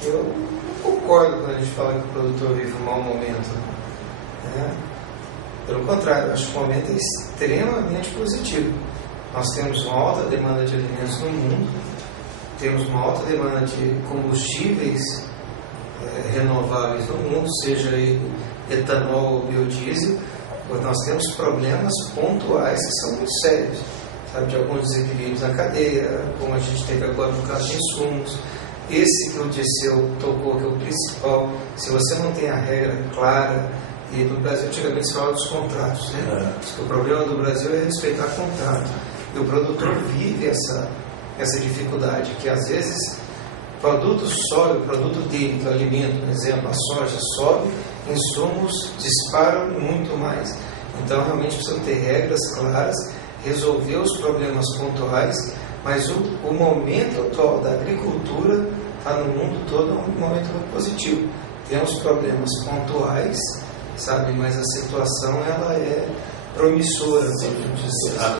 que eu não concordo quando a gente fala que o produtor vive um mau momento, né? Pelo contrário, eu acho que o momento é extremamente positivo. Nós temos uma alta demanda de alimentos no mundo, temos uma alta demanda de combustíveis renováveis no mundo, seja etanol ou biodiesel. Nós temos problemas pontuais que são muito sérios, sabe, de alguns desequilíbrios na cadeia, como a gente teve agora no caso de insumos. Esse que o Dirceu tocou, que é o principal, se você não tem a regra clara, e no Brasil antigamente se fala dos contratos, né? O problema do Brasil é respeitar contrato, e o produtor vive essa dificuldade, que às vezes o produto sobe, o produto dele, que é o alimento, por exemplo, a soja sobe, insumos disparam muito mais. Então realmente precisam ter regras claras, resolver os problemas pontuais, mas o momento atual da agricultura está no mundo todo um momento muito positivo. Temos problemas pontuais, sabe, mas a situação ela é promissora, vamos dizer assim.